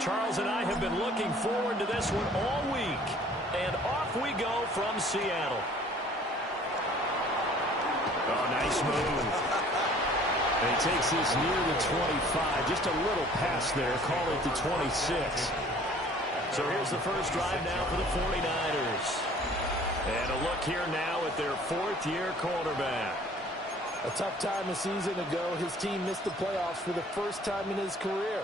Charles and I have been looking forward to this one all week. And off we go from Seattle. Oh, nice move. And he takes this near the 25. Just a little pass there. Call it the 26. So here's the first drive now for the 49ers. And a look here now at their fourth-year quarterback. A tough time a season ago, his team missed the playoffs for the first time in his career.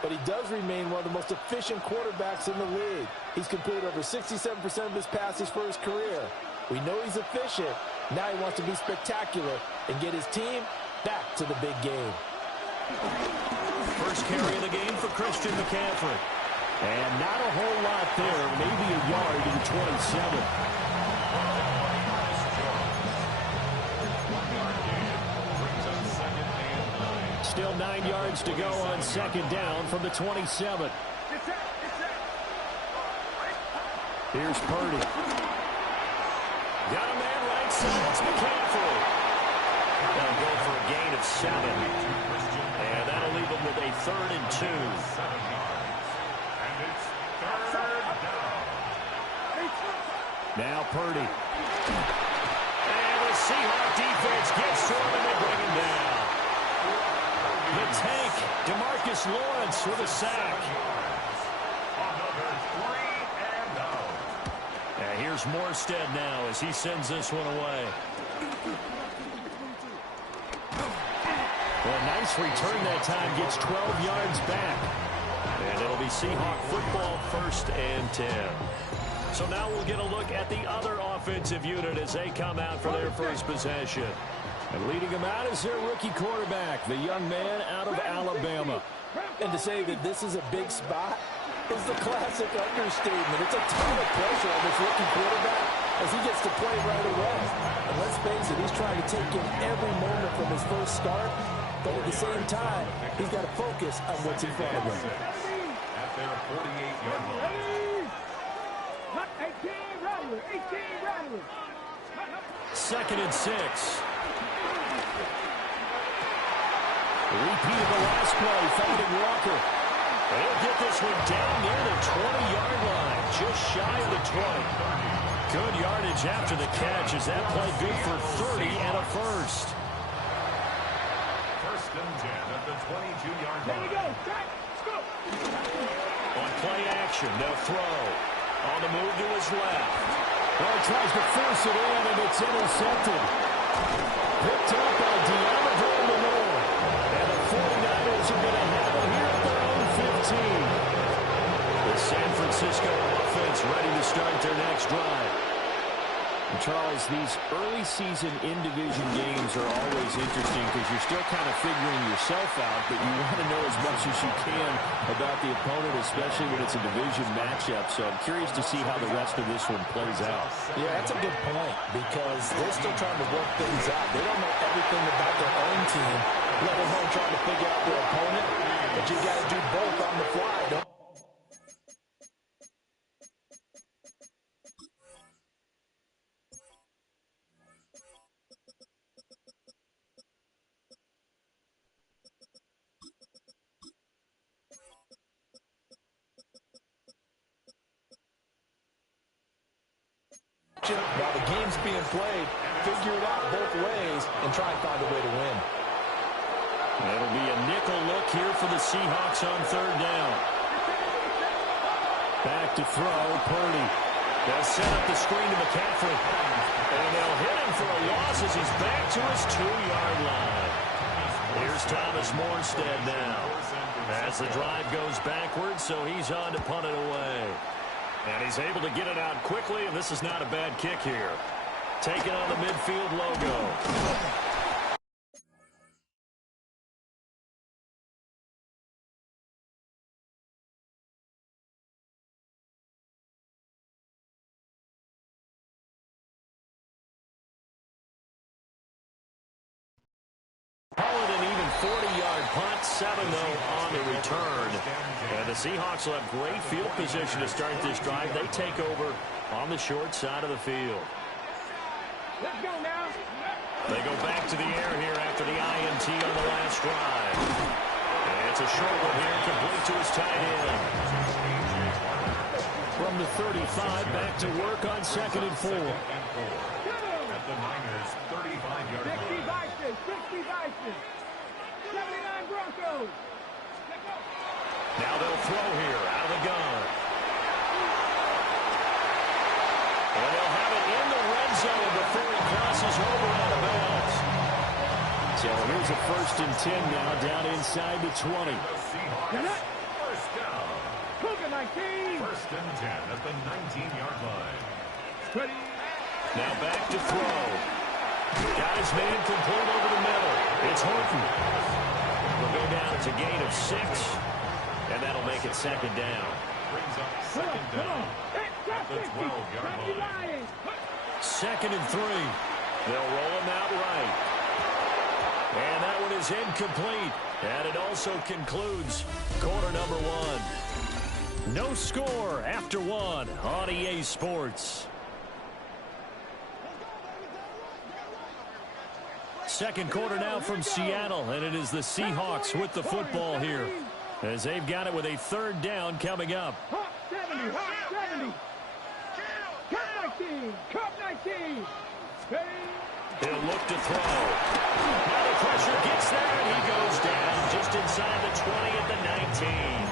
But he does remain one of the most efficient quarterbacks in the league. He's completed over 67% of his passes for his career. We know he's efficient. Now he wants to be spectacular and get his team back to the big game. First carry of the game for Christian McCaffrey. And not a whole lot there, maybe a yard to the 27. Still 9 yards to go on second down from the 27. Here's Purdy. Got a man right side. It's McCaffrey. They'll go for a gain of 7. And that'll leave them with a 3rd and 2. Now Purdy. And the Seahawks defense gets to him and they bring him down. The tank, DeMarcus Lawrence with a sack. And here's Morstead now as he sends this one away. Well, nice return that time. Gets 12 yards back. And it'll be Seahawk football, 1st and 10. So now we'll get a look at the other offensive unit as they come out for their first possession. And leading them out is their rookie quarterback, the young man out of Alabama. And to say that this is a big spot is the classic understatement. It's a ton of pressure on this rookie quarterback as he gets to play right away. And let's face it, he's trying to take in every moment from his first start. But at the same time, he's got to focus on what's in front of him. At their 48-yard line. 2nd and 6. Repeat of the last play, finding Walker. They'll get this one down near the 20-yard line, just shy of the 20. Good yardage after the catch as that play good for 30 and a first. 1st and 10 at the 22-yard line. On play action, they'll throw. On the move to his left. Well, he tries to force it in, and it's intercepted. Picked up by De'Amon Lenore. And the 49ers are going to have it here at their own 15. The San Francisco offense ready to start their next drive. And Charles, these early season in-division games are always interesting because you're still kind of figuring yourself out, but you want to know as much as you can about the opponent, especially when it's a division matchup. So I'm curious to see how the rest of this one plays out. Yeah, that's a good point because they're still trying to work things out. They don't know everything about their own team, let alone trying to figure out their opponent. But you got to do both on the fly, don't you? While the game's being played, figure it out both ways and try and find a way to win. It'll be a nickel look here for the Seahawks on 3rd down. Back to throw, Purdy. They'll set up the screen to McCaffrey. And they'll hit him for a loss as he's back to his 2-yard line. Here's Thomas Morstead now. As the drive goes backwards, so he's on to punt it away. And he's able to get it out quickly, and this is not a bad kick here. Taking on the midfield logo. Call it an even 40-yard punt, 7 though on the return. And the Seahawks will have great field position to start this drive. They take over on the short side of the field. They go back to the air here after the INT on the last drive. And it's a short one here, complete to his tight end. From the 35, back to work on 2nd and 4. At the Niners' 35-yard line. 79 Broncos. Now they'll throw here out of the gun. And they'll have it in the red zone before he crosses over out of bounds. So here's a 1st and 10 now, down inside the 20. The Seahawks, first down. 19. 1st and 10 at the 19-yard line. Now back to throw. Got his man complete over the middle. It's Horton. Will go down. It's a gain of 6. And that'll make it 2nd down. Brings up 2nd down at the 12-yard line. 2nd and 3. They'll roll him out right. And that one is incomplete. And it also concludes quarter number 1. No score after 1 on EA Sports. 2nd quarter now from Seattle, and it is the Seahawks with the football here, as they've got it with a 3rd down coming up. 70. Cup 19. He'll look to throw. Now the pressure gets there, and he goes down just inside the 20 at the 19.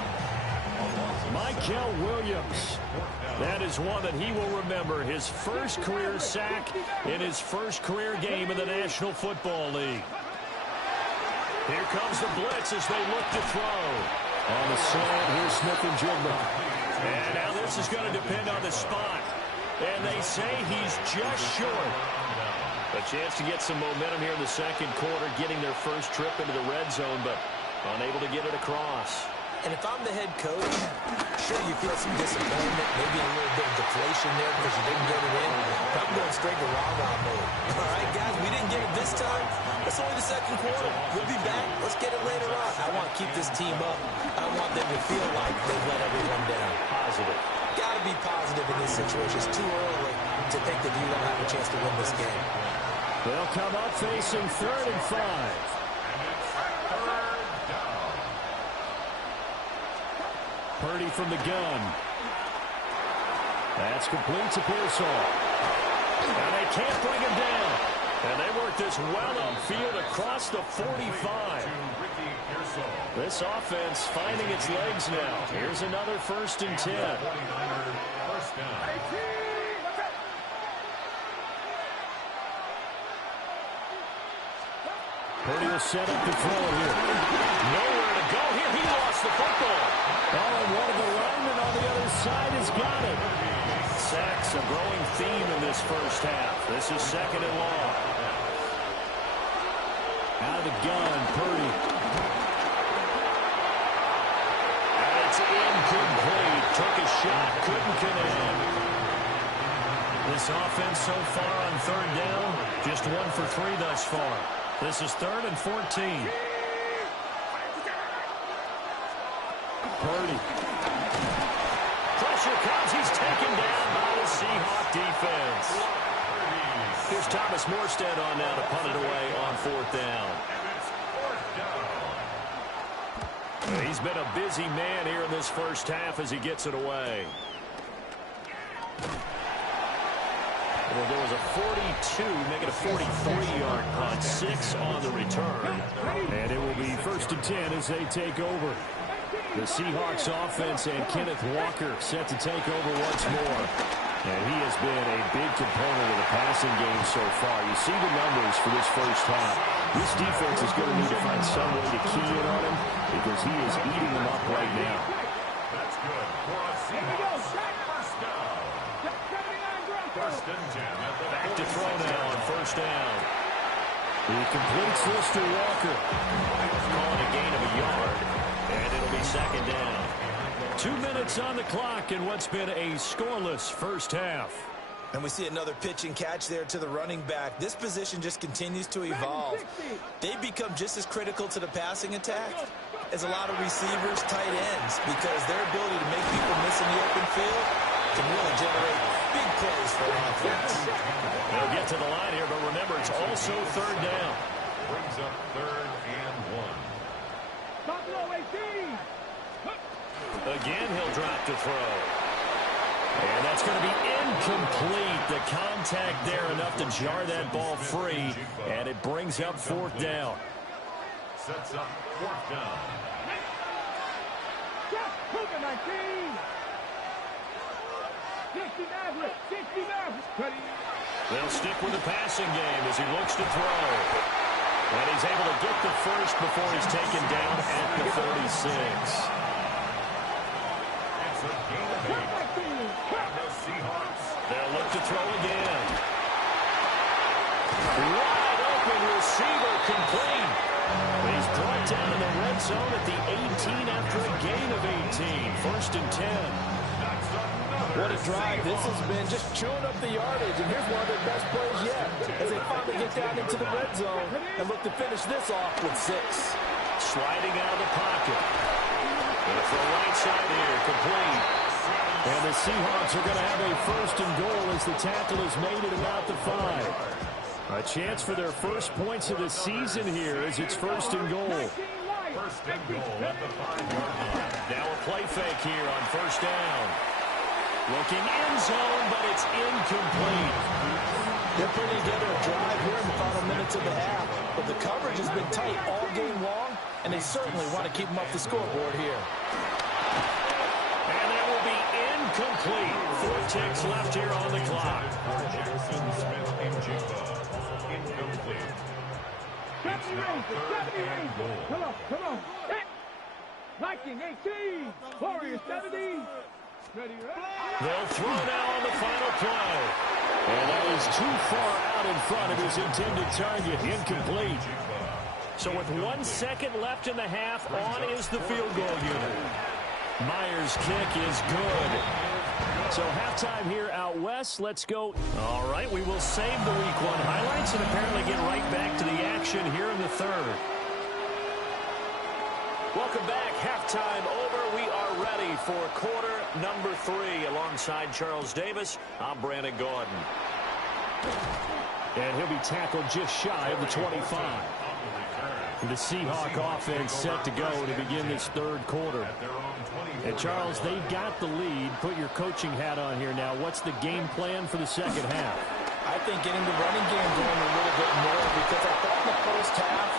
Michael Williams. That is one that he will remember. His first career sack in his first career game in the National Football League. Here comes the blitz as they look to throw. On the slant, here's Smith and Jigba. And now this is going to depend on the spot. And they say he's just short. A chance to get some momentum here in the 2nd quarter, getting their first trip into the red zone, but unable to get it across. And if I'm the head coach, sure you feel some disappointment, maybe a little bit of deflation there because you didn't get it in. But I'm going straight to rah-rah mode. All right, guys, we didn't get it this time. It's only the 2nd quarter. We'll be back. Let's get it later on. I want to keep this team up. I want them to feel like they've let everyone down. Positive. Got to be positive in this situation. It's too early to think that you don't have a chance to win this game. They'll come up facing 3rd and 5. Purdy from the gun. That's complete to Pearsall. And they can't bring him down. And they work this well upfield across the 45. This offense finding its legs now. Here's another 1st and 10. Purdy will set up the throw here. Nowhere to go here. He lost the football. Oh, and one of the linemen on the other side has got it. Sacks, a growing theme in this first half. This is 2nd and long. Out of the gun, Purdy. And it's incomplete. Took a shot, couldn't connect. This offense so far on 3rd down, just 1 for 3 thus far. This is 3rd and 14. Purdy. Pressure comes. He's taken down by the Seahawk defense. Here's Thomas Morstead on now to punt it away on 4th down. He's been a busy man here in this first half as he gets it away. Well, there was a 42, make it a 43-yard punt, 6 on the return. And it will be 1st and 10 as they take over. The Seahawks offense and Kenneth Walker set to take over once more. And he has been a big component of the passing game so far. You see the numbers for this first half. This defense is going to need to find some way to key in on him because he is eating them up right now. That's good. First and 10 at the back to throw now on 1st down. He completes this to Walker. Calling a gain of a yard. And it'll be 2nd down. 2 minutes on the clock in what's been a scoreless first half. And we see another pitch and catch there to the running back. This position just continues to evolve. They've become just as critical to the passing attack as a lot of receivers, tight ends, because their ability to make people miss in the open field can really generate big plays for offense. They'll get to the line here, but remember, it's also third down. Brings up 3rd and 1. Top low 18. Again, he'll drop to throw. And that's going to be incomplete. The contact there enough to jar that ball free, and it brings up 4th down. Sets up 4th down. Cougar 19. 60 Maverick. 60 Maverick. They'll stick with the passing game as he looks to throw. And he's able to get the first before he's taken down at the 36. It's a gain of 8. The Seahawks. They'll look to throw again. Wide open receiver complete. He's brought down in the red zone at the 18 after a gain of 18. 1st and 10. What a drive this has been, just chewing up the yardage, and here's one of their best plays yet as they finally get down into the red zone and look to finish this off with 6. Sliding out of the pocket. Gonna throw right side here, complete. And the Seahawks are going to have a 1st and goal as the tackle has made it about the 5. A chance for their first points of the season here as it's 1st and goal. 1st and goal at the 5-yard line. Now a play fake here on 1st down. Looking in zone, but it's incomplete. They're putting together a drive here in the final minutes of the half, but the coverage has been tight all game long, and they certainly want to keep them up the scoreboard here. And that will be incomplete. 4 ticks left here on the clock. Jackson Smith-Njigba. Incomplete. 70 Rangers. Come on. Hit. Viking 18. Warriors 70. Ready, They'll throw now on the final play. And that is too far out in front of his intended target. Incomplete. So with 1 second left in the half, on is the field goal unit. Myers' kick is good. So halftime here out west. Let's go. All right, we will save the week 1 highlights and apparently get right back to the action here in the 3rd. Welcome back. Halftime over. We are ready for quarter number 3. Alongside Charles Davis, I'm Brandon Gordon. And he'll be tackled just shy of the 25. The Seahawk offense set to go to begin this 3rd quarter. And Charles, they've got the lead. Put your coaching hat on here now. What's the game plan for the 2nd half? I think getting the running game going a little bit more, because I thought in the first half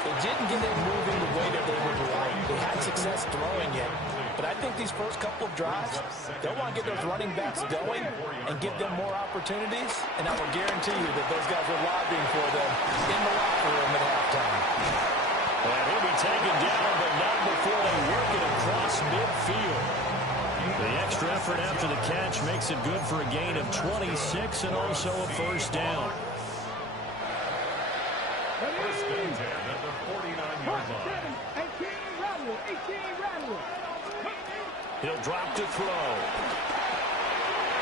they didn't get it moving the way that they would like. They had success throwing it. But I think these first couple of drives, they'll want to get those running backs going and give them more opportunities. And I will guarantee you that those guys were lobbying for them in the locker room at halftime. And he'll be taken down, but not before they work it across midfield. The extra effort after the catch makes it good for a gain of 26 and also a 1st down. 1st and 10 at the 49-yard line. 18 rattle. He'll drop to throw.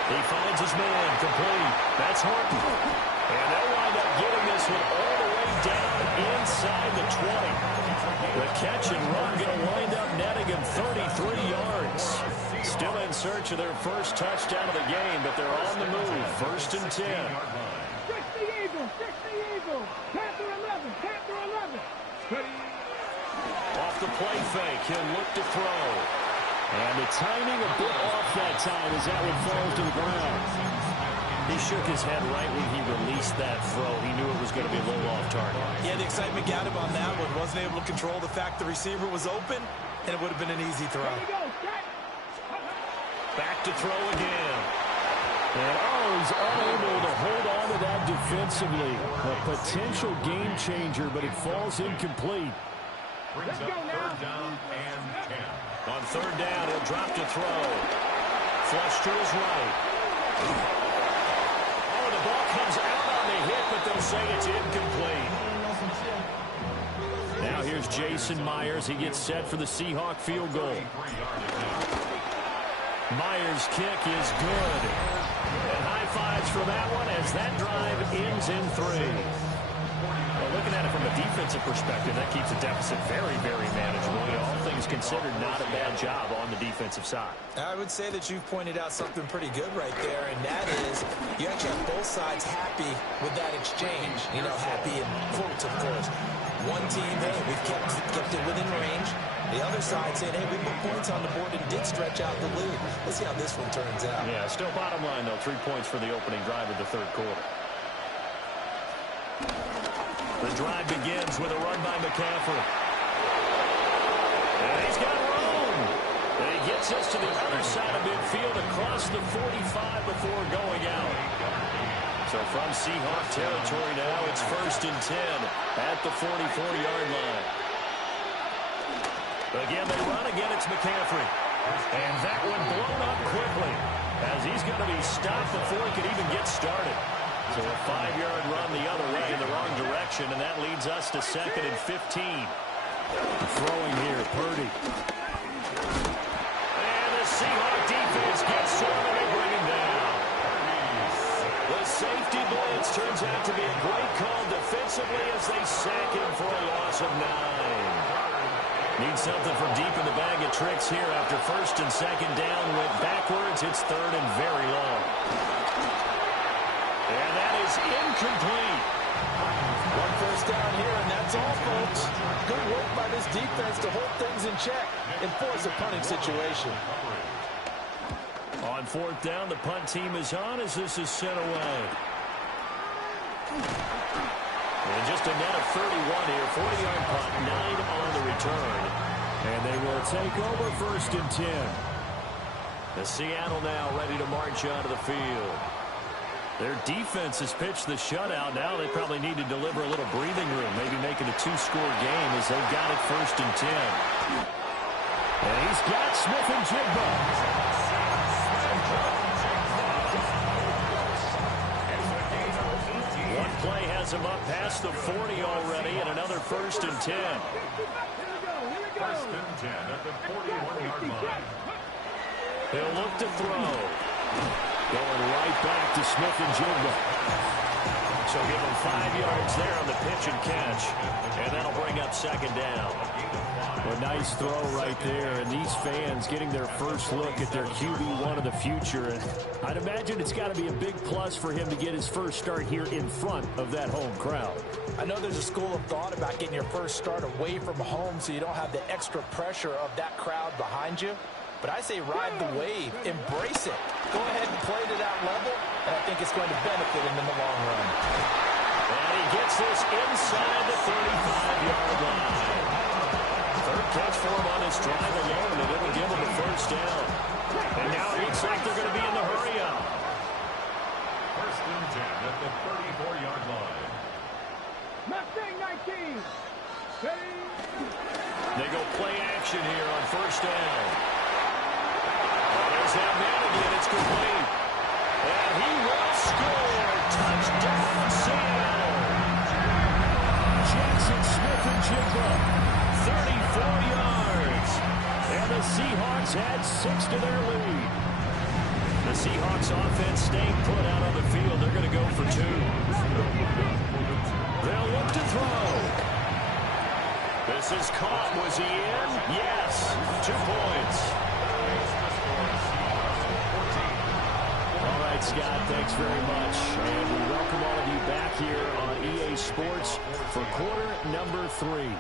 He finds his man, complete. That's Horton. And they'll wind up getting this one all the way down inside the 20. The catch and run going to wind up netting him 33 yards. Still in search of their first touchdown of the game, but they're on the move. 1st and 10. 60 Eagles. Panther 11. Off the play fake, he'll look to throw. And the timing a bit off that time as that one falls to the ground. He shook his head right when he released that throw. He knew it was going to be a little off target. Yeah, the excitement got him on that one. Wasn't able to control the fact the receiver was open, and it would have been an easy throw. Back to throw again. And he's unable to hold on to that defensively. A potential game changer, but it falls incomplete. Brings up 3rd down and 10. On 3rd down, he'll drop to throw. Flush to his right. Oh, the ball comes out on the hit, but they'll say it's incomplete. Now here's Jason Myers. He gets set for the Seahawk field goal. Myers' kick is good. And high fives for that one as that drive ends in 3. Well, looking at it from the defensive perspective, that keeps the deficit very, very manageable. All things considered, not a bad job on the defensive side. I would say that you've pointed out something pretty good right there, and that is you actually have both sides happy with that exchange. You know, happy in quotes, of course. One team, hey, we've kept it within range. The other side saying, hey, we put points on the board and did stretch out the lead. Let's see how this one turns out. Yeah, still bottom line, though. 3 points for the opening drive of the third quarter. The drive begins with a run by McCaffrey. And he's got room. And he gets us to the other side of midfield across the 45 before going out. So from Seahawk territory now, it's 1st and 10 at the 44-yard line. Again, they run. Again, it's McCaffrey. And that one blown up quickly as he's going to be stopped before he can even get started. So a 5-yard run the other way in the wrong direction, and that leads us to 2nd and 15. Throwing here, Purdy. And the Seahawk defense gets to him, and they bring him down. The safety blitz turns out to be a great call defensively as they sack him for a loss of 9. Need something from deep in the bag of tricks here after 1st and 2nd down. Went backwards. It's 3rd and very long. And that is incomplete. 1 first down here, and that's all, folks. Good work by this defense to hold things in check and force a punting situation. On 4th down, the punt team is on as this is sent away. And just a net of 31 here. 40-yard punt, 9 on the return. And they will take over 1st and 10. The Seattle now ready to march onto the field. Their defense has pitched the shutout. Now they probably need to deliver a little breathing room, maybe make it a 2-score game as they've got it 1st and 10. And he's got Smith and Jigba. One play has him up past the 40 already, and another 1st and 10. 1st and 10 at the 41-yard line. He'll look to throw. Going right back to Smith and Jigba. So give him 5 yards there on the pitch and catch. And that'll bring up 2nd down. A nice throw right there. And these fans getting their first look at their QB1 of the future. And I'd imagine it's got to be a big plus for him to get his first start here in front of that home crowd. I know there's a school of thought about getting your first start away from home so you don't have the extra pressure of that crowd behind you. But I say ride the wave. Embrace it. Go ahead and play to that level, and I think it's going to benefit him in the long run. And he gets this inside the 35-yard line. 3rd catch for him on this drive alone, and it'll give him a 1st down. And now it looks like they're going to be in the hurry-up. 1st and 10 at the 34-yard line. Mustang 19. Ready? They go play action here on 1st down. There's that man again. It's complete. And he will score. Touchdown, Seattle. Jackson Smith and Jigba, 34 yards. And the Seahawks add 6 to their lead. The Seahawks offense staying put out on the field. They're going to go for 2. They'll look to throw. This is caught. Was he in? Yes. 2 points. All right, Scott, thanks very much. And we welcome all of you back here on EA Sports for quarter number 3.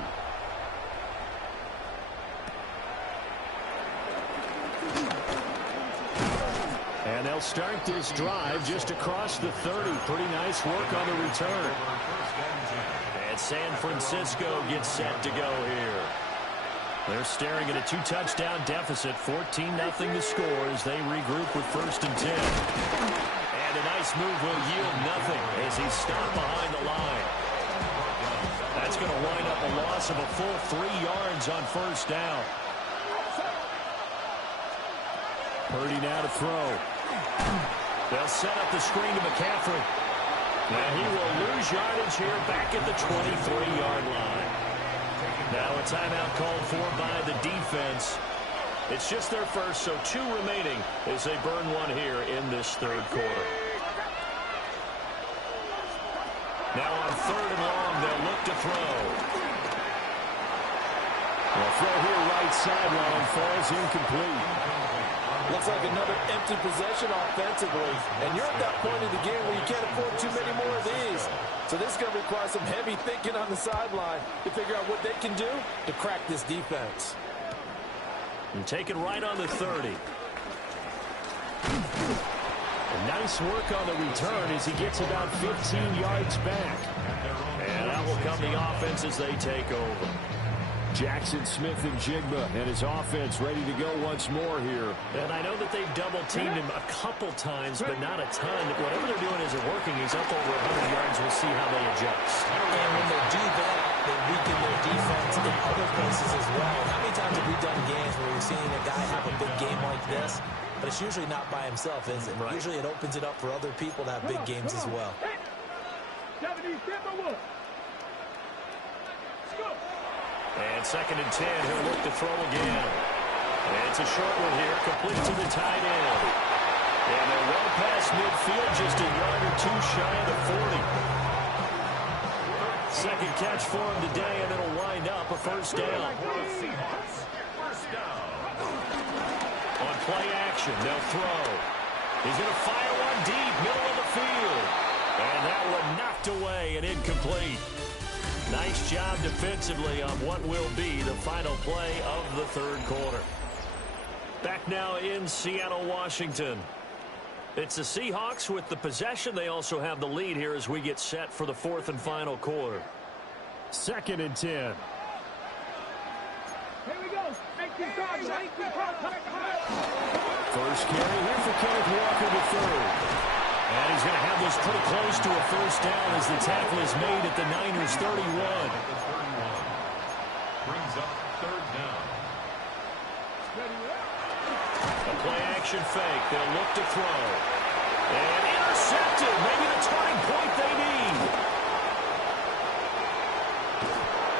And they'll start this drive just across the 30. Pretty nice work on the return. And San Francisco gets set to go here. They're staring at a 2-touchdown deficit. 14-0 the score as they regroup with 1st and 10. And a nice move will yield nothing as he's stopped behind the line. That's going to wind up a loss of a full 3 yards on 1st down. Purdy now to throw. They'll set up the screen to McCaffrey. Now he will lose yardage here back at the 23-yard line. Now a timeout called for by the defense. It's just their first, so 2 remaining as they burn 1 here in this 3rd quarter. Now on 3rd and long, they'll look to to throw. Well, throw here right sideline falls incomplete. Looks like another empty possession offensively. And you're at that point in the game where you can't afford too many more of these. So this is going to require some heavy thinking on the sideline to figure out what they can do to crack this defense. And take it right on the 30. And nice work on the return as he gets about 15 yards back. And that will come the offense as they take over. Jackson Smith and Jigba and his offense ready to go once more here. And I know that they've double-teamed him a couple times, but not a ton. Whatever they're doing isn't working. He's up over 100 yards. We'll see how they adjust. And when they do that, they weaken their defense in other places as well. How many times have we done games where we've seen a guy have a big game like this? But it's usually not by himself, is it? Right. Usually it opens it up for other people to have big games as well. And 2nd and 10, he'll look to throw again. And it's a short one here, complete to the tight end. And they're well past midfield, just a yard or two shy of the 40. Second catch for him today, and it'll wind up a first down. On play action, they'll throw. He's going to fire one deep, middle of the field. And that one knocked away and incomplete. Nice job defensively on what will be the final play of the third quarter. Back now in Seattle, Washington. It's the Seahawks with the possession. They also have the lead here as we get set for the fourth and final quarter. 2nd and 10. Here we go. First carry here for Kenneth Walker the third. And he's going to have this pretty close to a first down as the tackle is made at the Niners 31. Brings up 3rd down. A play action fake. They'll look to throw. And intercepted. Maybe the turning point they need.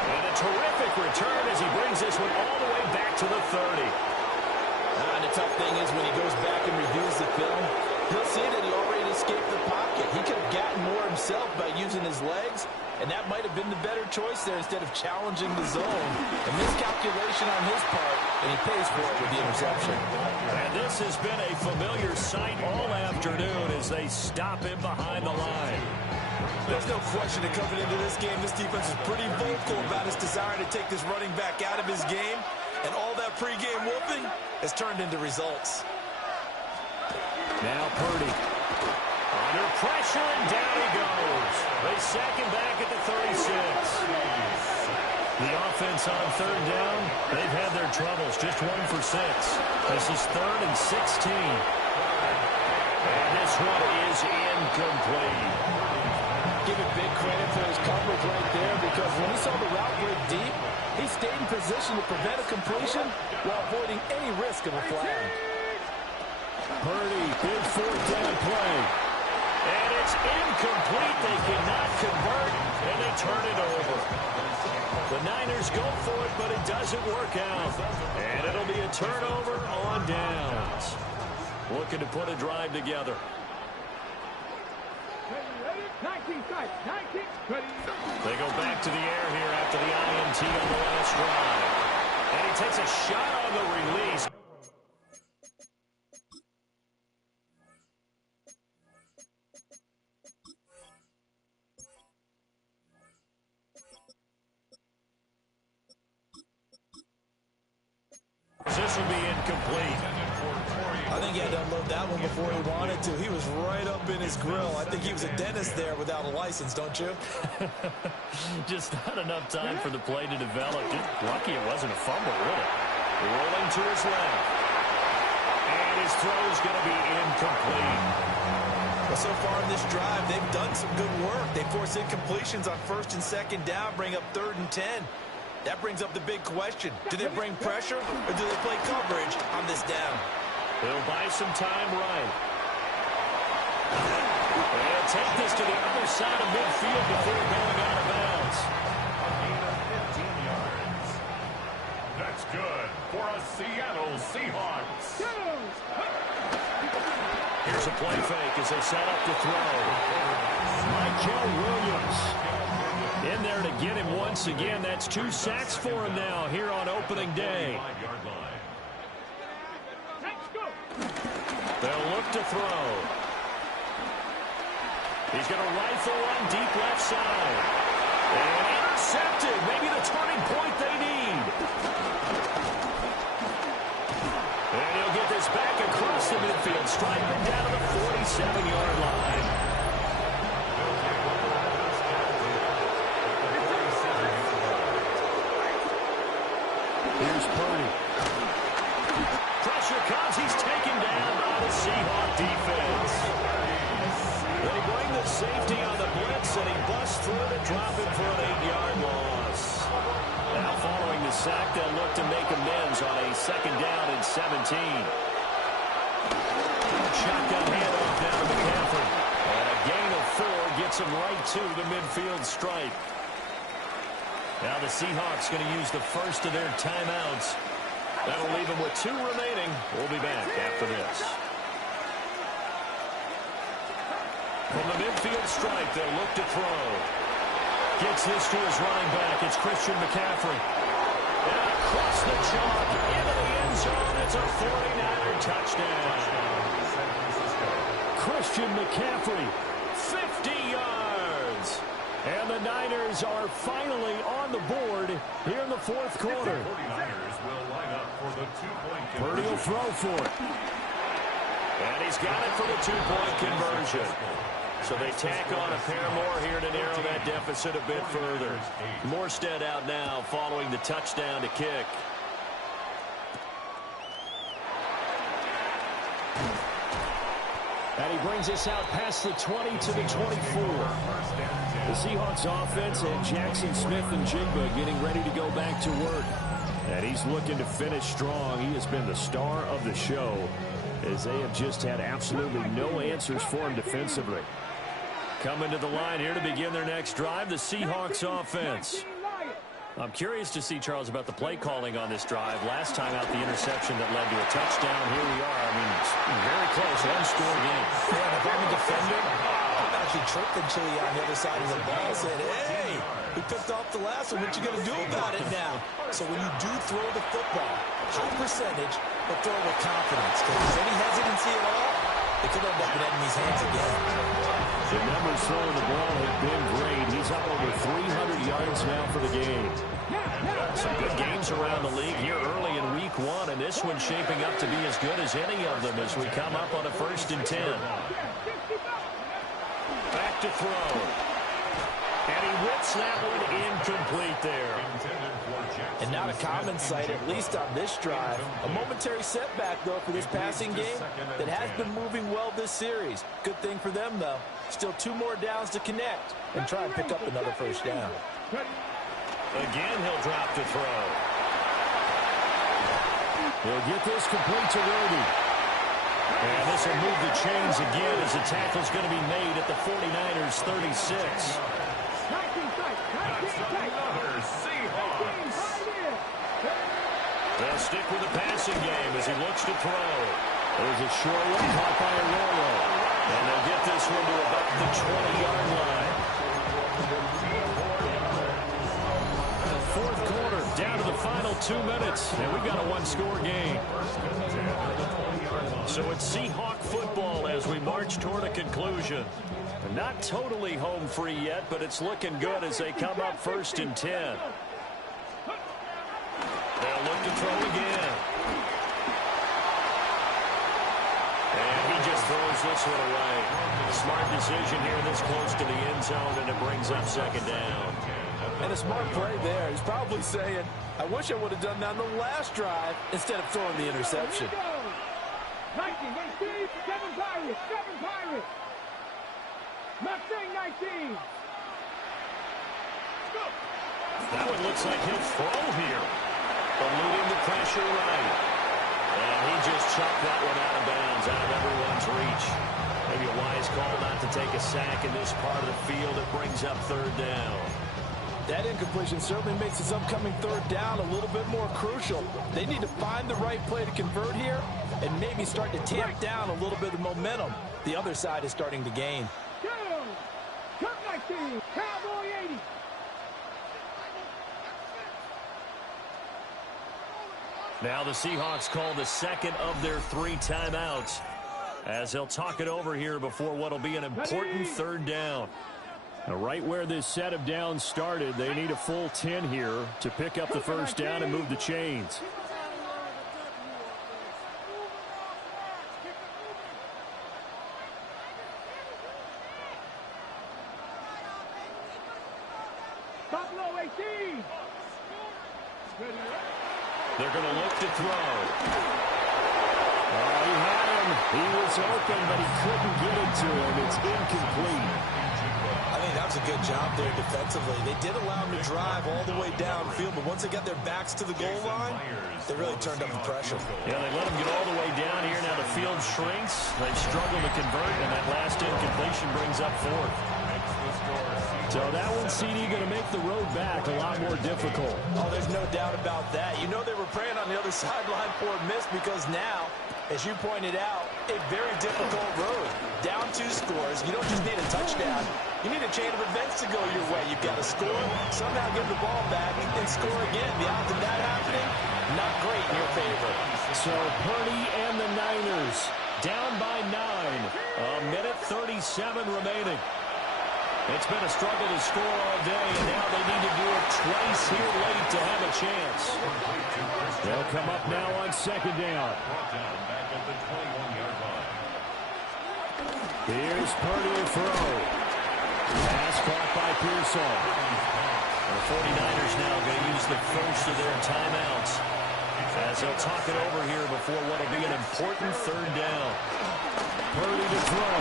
And a terrific return as he brings this one all the way back to the 30. And the tough thing is when he goes back and reviews the film, he'll see that he already escaped the pocket. He could have gotten more himself by using his legs, and that might have been the better choice there instead of challenging the zone. A miscalculation on his part, and he pays for it with the interception. And this has been a familiar sight all afternoon as they stop him behind the line. There's no question that coming into this game, this defense is pretty vocal about its desire to take this running back out of his game, and all that pregame whooping has turned into results. Now Purdy. Under pressure, and down he goes. They sack him back at the 36. The offense on 3rd down, they've had their troubles. Just 1 for 6. This is 3rd and 16. And this one is incomplete. Give it big credit for his coverage right there, because when he saw the route break deep, he stayed in position to prevent a completion while avoiding any risk of a flag. Purdy, big 4th down play. And it's incomplete. They cannot convert, and they turn it over. The Niners go for it, but it doesn't work out. And it'll be a turnover on downs. Looking to put a drive together. 19 strikes. 19. They go back to the air here after the INT on the last drive. And he takes a shot on the release. This will be incomplete. I think he had to unload that one before he wanted to. He was right up in his grill. I think he was a dentist there without a license, don't you? Just not enough time for the play to develop. Just lucky it wasn't a fumble, really. Rolling to his left. And his throw is going to be incomplete. Well, so far in this drive, they've done some good work. They force incompletions on 1st and 2nd down, bring up 3rd and 10. That brings up the big question. Do they bring pressure, or do they play coverage on this down? They'll buy some time right. They'll take this to the other side of midfield before going out of bounds. That's good for a Seattle Seahawks. Here's a play fake as they set up to throw. Michael Williams In there to get him once again. That's 2 sacks for him now here on opening day. They'll look to throw. He's going to rifle one deep left side. And intercepted. Maybe the turning point they need. And he'll get this back across the midfield, striking down to the 47-yard line. Here's Purdy. Pressure comes. He's taken down by the Seahawk defense. They bring the safety on the blitz, and he busts through to drop it for an 8-yard loss. Now following the sack, they'll look to make amends on a 2nd down and 17. Shotgun handoff down to McCaffrey. And a gain of 4 gets him right to the midfield stripe. Now the Seahawks going to use the first of their timeouts. That'll leave them with 2 remaining. We'll be back after this. From the midfield stripe, they'll look to throw. Gets this to his running back. It's Christian McCaffrey. And across the chalk, into the end zone. It's a 49er touchdown. Christian McCaffrey, 50 yards. And the Niners are finally on the board here in the 4th quarter. The 49ers will line up for the 2-point conversion. Purdy will throw for it. And he's got it for the 2-point conversion. So they tack on a pair more here to narrow that deficit a bit further. Morstead out now following the touchdown to kick. And he brings us out past the 20 to the 24. The Seahawks offense and Jackson Smith and Jigba getting ready to go back to work. And he's looking to finish strong. He has been the star of the show as they have just had absolutely no answers for him defensively. Coming to the line here to begin their next drive, the Seahawks offense. I'm curious to see, Charles, about the play calling on this drive. Last time out, the interception that led to a touchdown. Here we are. I mean, it's very close. One-score game. Man, if I'm a defender, I'm actually tripping Chili on the other side of the ball, saying, hey, we picked off the last one. What you going to do about it now? So when you do throw the football, high percentage, but throw with confidence. Because if there's any hesitancy at all, it could end up in enemy's hands again. The numbers throwing the ball have been great. He's up over 300 yards now for the game. Some good games around the league here early in week 1, and this one's shaping up to be as good as any of them as we come up on a 1st and 10. Back to throw. And he whips that one incomplete there. And not a common sight, at least on this drive. A momentary setback, though, for this passing game that has been moving well this series. Good thing for them, though. Still 2 more downs to connect and try and pick up another 1st down. Again, he'll drop to throw. He'll get this complete to Rudy. And this will move the chains again as the tackle's going to be made at the 49ers 36. They'll stick with the passing game as he looks to throw. There's a short one caught by Arroyo. And they'll get this one to about the 20-yard line. 4th quarter, down to the final 2 minutes. And we've got a 1-score game. So it's Seahawk football as we march toward a conclusion. Not totally home free yet, but it's looking good as they come up 1st and 10. They'll look to throw again. And he just throws this one away. Smart decision here this close to the end zone, and it brings up 2nd down. And a smart play there. He's probably saying, I wish I would have done that on the last drive instead of throwing the interception. 19, 18, 7 Pirates, 7 Pirates. Mustang 19. That one looks like he'll throw here. Eluding the pressure right. And he just chucked that one out of bounds, out of everyone's reach. Maybe a wise call not to take a sack in this part of the field. It brings up 3rd down. That incompletion certainly makes this upcoming 3rd down a little bit more crucial. They need to find the right play to convert here and maybe start to tamp down a little bit of momentum the other side is starting to gain. Cut 19, Cowboy 80. Now the Seahawks call the second of their 3 timeouts as they'll talk it over here before what will be an important third down. Now, right where this set of downs started, they need a full 10 here to pick up the first down and move the chains. They're going to look to throw. Oh, he had him. He was open, but he couldn't get it to him. It's incomplete. I think that was a good job there defensively. They did allow him to drive all the way downfield, but once they got their backs to the goal line, they really turned up the pressure. Yeah, they let him get all the way down here. Now the field shrinks. They've struggled to convert, and that last incompletion brings up 4th. So that one, CD, going to make the road back a lot more difficult. Oh, there's no doubt about that. You know they were praying on the other sideline for a miss because now, as you pointed out, a very difficult road. Down 2 scores. You don't just need a touchdown. You need a chain of events to go your way. You've got to score, somehow get the ball back, and score again. The odds of that happening, not great in your favor. So Purdy and the Niners down by 9. A minute 37 remaining. It's been a struggle to score all day, and now they need to do it twice here late to have a chance. They'll come up now on second down. Here's Purdy to throw. Pass caught by Pearsall. The 49ers now going to use the first of their timeouts as they'll talk it over here before what will be an important third down. Purdy to throw.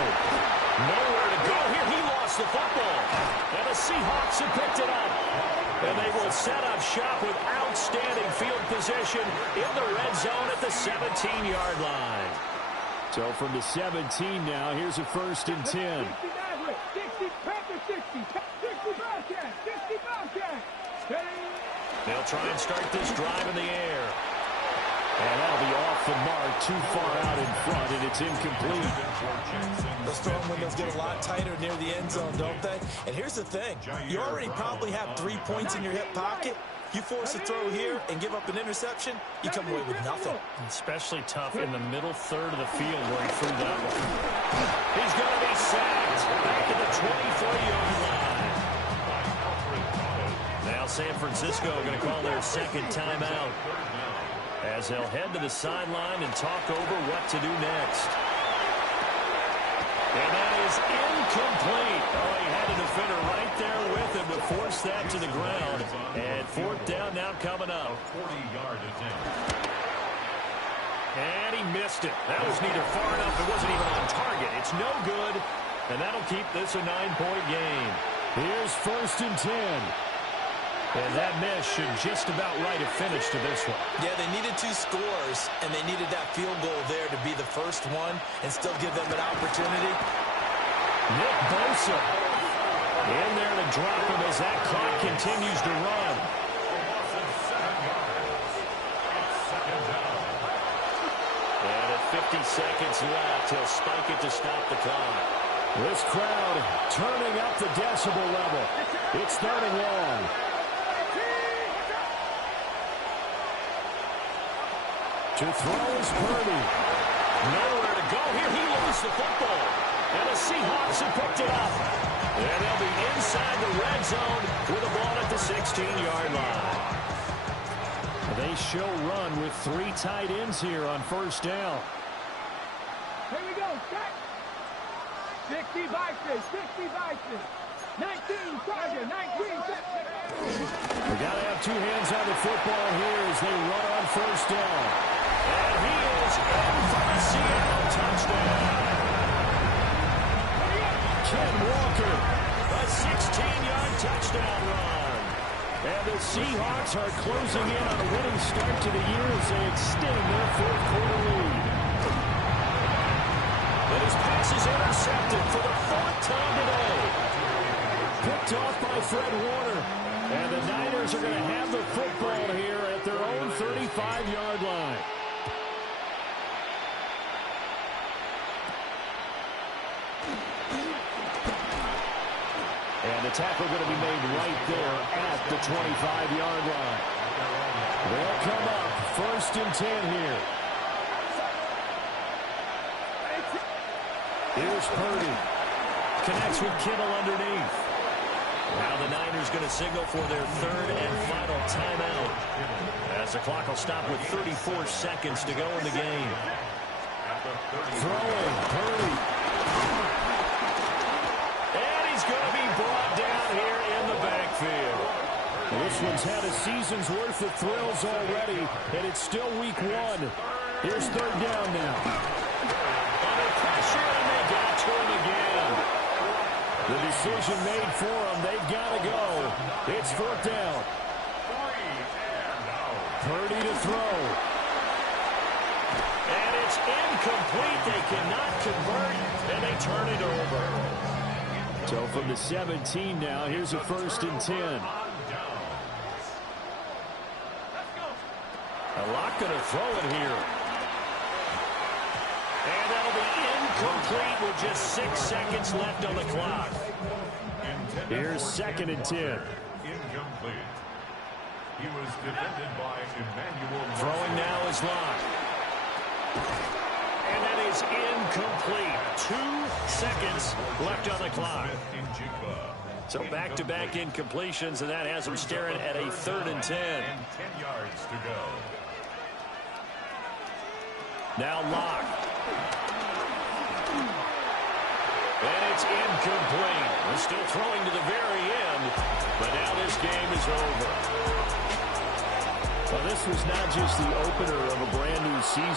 Nowhere to go here. He lost the football. And the Seahawks have picked it up. And they will set up shop with outstanding field position in the red zone at the 17-yard line. So from the 17 now, here's a 1st and 10. They'll try and start this drive in the air. And that'll be off the mark, too far out in front, and it's incomplete. Those throwing windows get a lot tighter near the end zone, don't they? And here's the thing. You already probably have 3 points in your hip pocket. You force a throw here and give up an interception, you come away with nothing. Especially tough in the middle third of the field where he threw that one. He's going to be sacked back at the 23-yard line. Now San Francisco going to call their second timeout as they'll head to the sideline and talk over what to do next. And that is incomplete. Oh, he had a defender right there with him to force that to the ground. And 4th down now coming up. 40-yard attempt. And he missed it. That was neither far enough. It wasn't even on target. It's no good. And that'll keep this a 9-point game. Here's 1st and 10. And that miss should just about right a finish to this one. Yeah, they needed 2 scores, and they needed that field goal there to be the first one and still give them an opportunity. Nick Bosa in there to drop him as that clock continues to run. And at 50 seconds left, he'll spike it to stop the clock. This crowd turning up the decibel level. It's 3rd and long. To throw is Purdy. Nowhere to go here. He lost the football. And the Seahawks have picked it up. And they'll be inside the red zone with the ball at the 16-yard line. They show run with 3 tight ends here on 1st down. Here we go. Set. 60 Vikings. 60 Vikings. 19 Charger. 19. We got to have 2 hands on the football here as they run on 1st down. And he is in for a Seattle touchdown. Ken Walker, a 16-yard touchdown run. And the Seahawks are closing in on a winning start to the year as they extend their 4th quarter lead. But his pass is intercepted for the 4th time today. Picked off by Fred Warner. And the Niners are going to have the football here at their own 35-yard line. And the tackle going to be made right there at the 25-yard line. They'll come up 1st and 10 here. Here's Purdy. Connects with Kittle underneath. Now the Niners going to signal for their 3rd and final timeout, as the clock will stop with 34 seconds to go in the game. Throwing, Purdy. And he's going to be brought down here in the backfield. This one's had a season's worth of thrills already, and it's still week 1. Here's 3rd down now. Under pressure, and they got to him again. The decision made for them. They've got to go. It's 4th down. Purdy to throw. And it's incomplete. They cannot convert, and they turn it over. So from the 17 now, here's a 1st and 10. A lot going to throw it here. And that'll be incomplete with just 6 seconds left on the clock. Here's 2nd and 10. Incomplete. He was defended by Emmanuel. Throwing now is Locke. And that is incomplete. 2 seconds left on the clock. So back-to-back incompletions, and that has them staring at a 3rd and 10. 10 yards to go. Now Locke. And it's incomplete. We're still throwing to the very end, but now this game is over. Well, this was not just the opener of a brand new season.